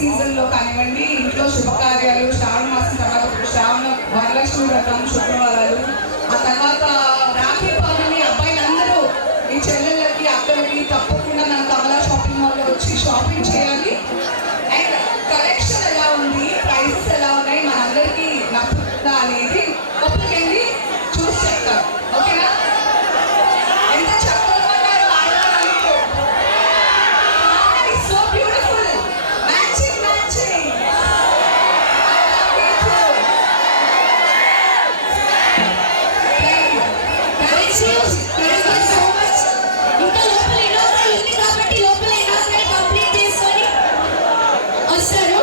సీజన్లో కానివ్వండి, ఇంట్లో శుభకార్యాలు, శ్రావణ మాసం తర్వాత శ్రావణ వరలక్ష్మి వ్రతం, శుక్రవారాలు, ఆ తర్వాత రాఖీ పౌర్ణమి, అబ్బాయిలందరూ ఈ చెల్లెళ్ళకి అక్కలకి తప్పకుండా మన కమలా షాపింగ్ మాల్లో వచ్చి షాపింగ్ చేయాలి. అండ్ కలెక్షన్ ఎలా ఉంది, ప్రైసెస్ ఎలా ఉన్నాయి, మనందరికీ నచ్చుతుందా అనేది ఒక్కరికెళ్ళి చూసి చెప్తాం. ఓకేనా? ఎంత చక్కగా ఉన్నారు ఆడవాళ్ళు. So beautiful, matching matching. ఇంకా లోపల ఇనాగ్రేషన్ ఉంది కాబట్టి లోపల ఇనాగ్రేషన్ కంప్లీట్ చేసుకొని వస్తారు.